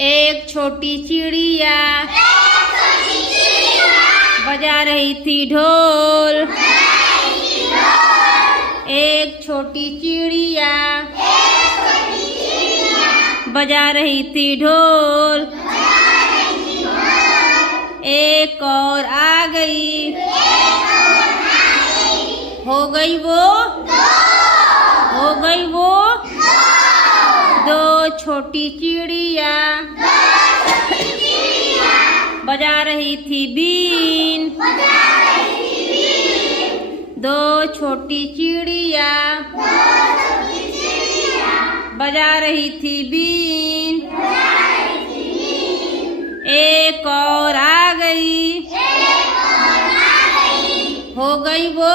एक छोटी चिड़िया बजा रही थी ढोल। एक छोटी चिड़िया बजा रही थी ढोल। एक और आ गई, हो गई वो, हो गई वो। दो छोटी चिड़िया बजा रही थी बीन। दो छोटी चिड़िया बजा रही थी बीन। एक और आ गई, हो गई वो,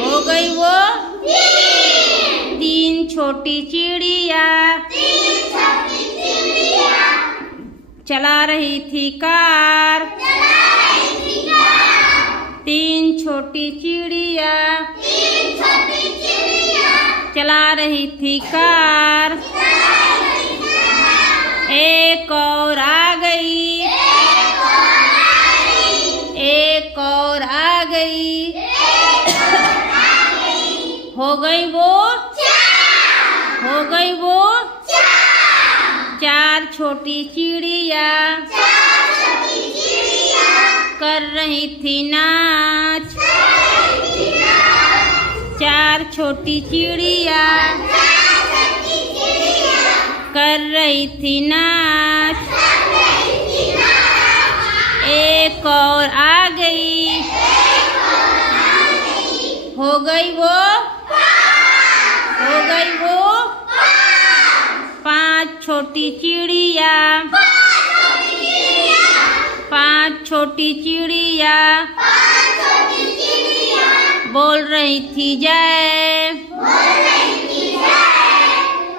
हो गई वो। तीन छोटी चिड़िया चला रही थी कार। तीन छोटी चिड़िया चला रही थी कार। एक और आ गई, एक और आ गई, हो गई वो, हो गई वो। चार छोटी चिड़िया कर रही थी नाच। चार छोटी चिड़िया कर रही थी नाच। एक और आ गई, हो गई वो, हो गई वो। पांच छोटी चिड़िया, पांच छोटी चिड़िया बोल रही थी जय,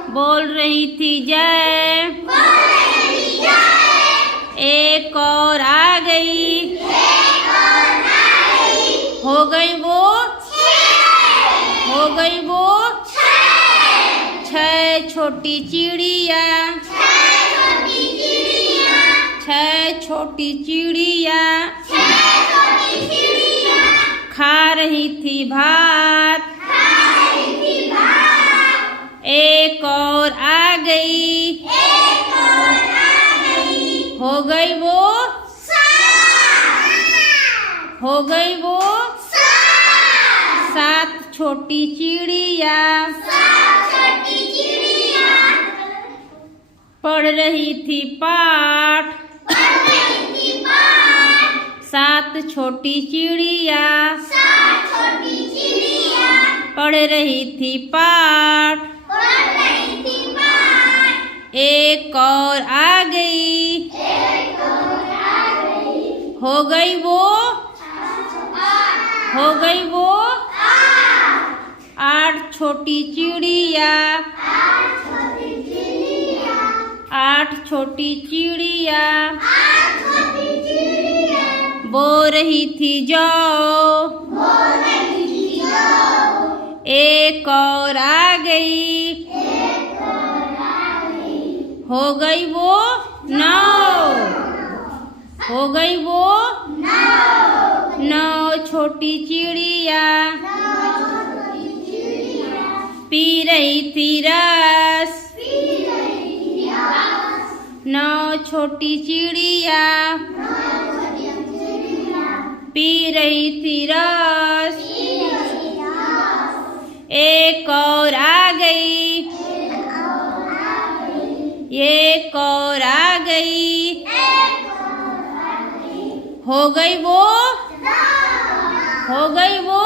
बोल रही थी जय। एक और आ गई, हो गई वो, हो गई वो। छह छोटी चिड़िया, छह छोटी चिड़िया खा रही थी भात। एक और आ गई, हो गई वो, हो गई वो। सात छोटी चिड़िया पढ़ रही थी पाठ। सात छोटी चिड़िया पढ़ रही थी पाठ। एक और आ गई, हो गई वो, हो गई वो। आठ छोटी चिड़िया, आठ छोटी चिड़िया बो रही थी जौ। एक और आ गई, हो गई वो, नौ, हो गई वो। नौ छोटी चिड़िया पी रही थी रस। नौ छोटी चिड़िया पी रही थी रस। एक और आ गई, एक और आ गई, हो गई वो, हो गई वो।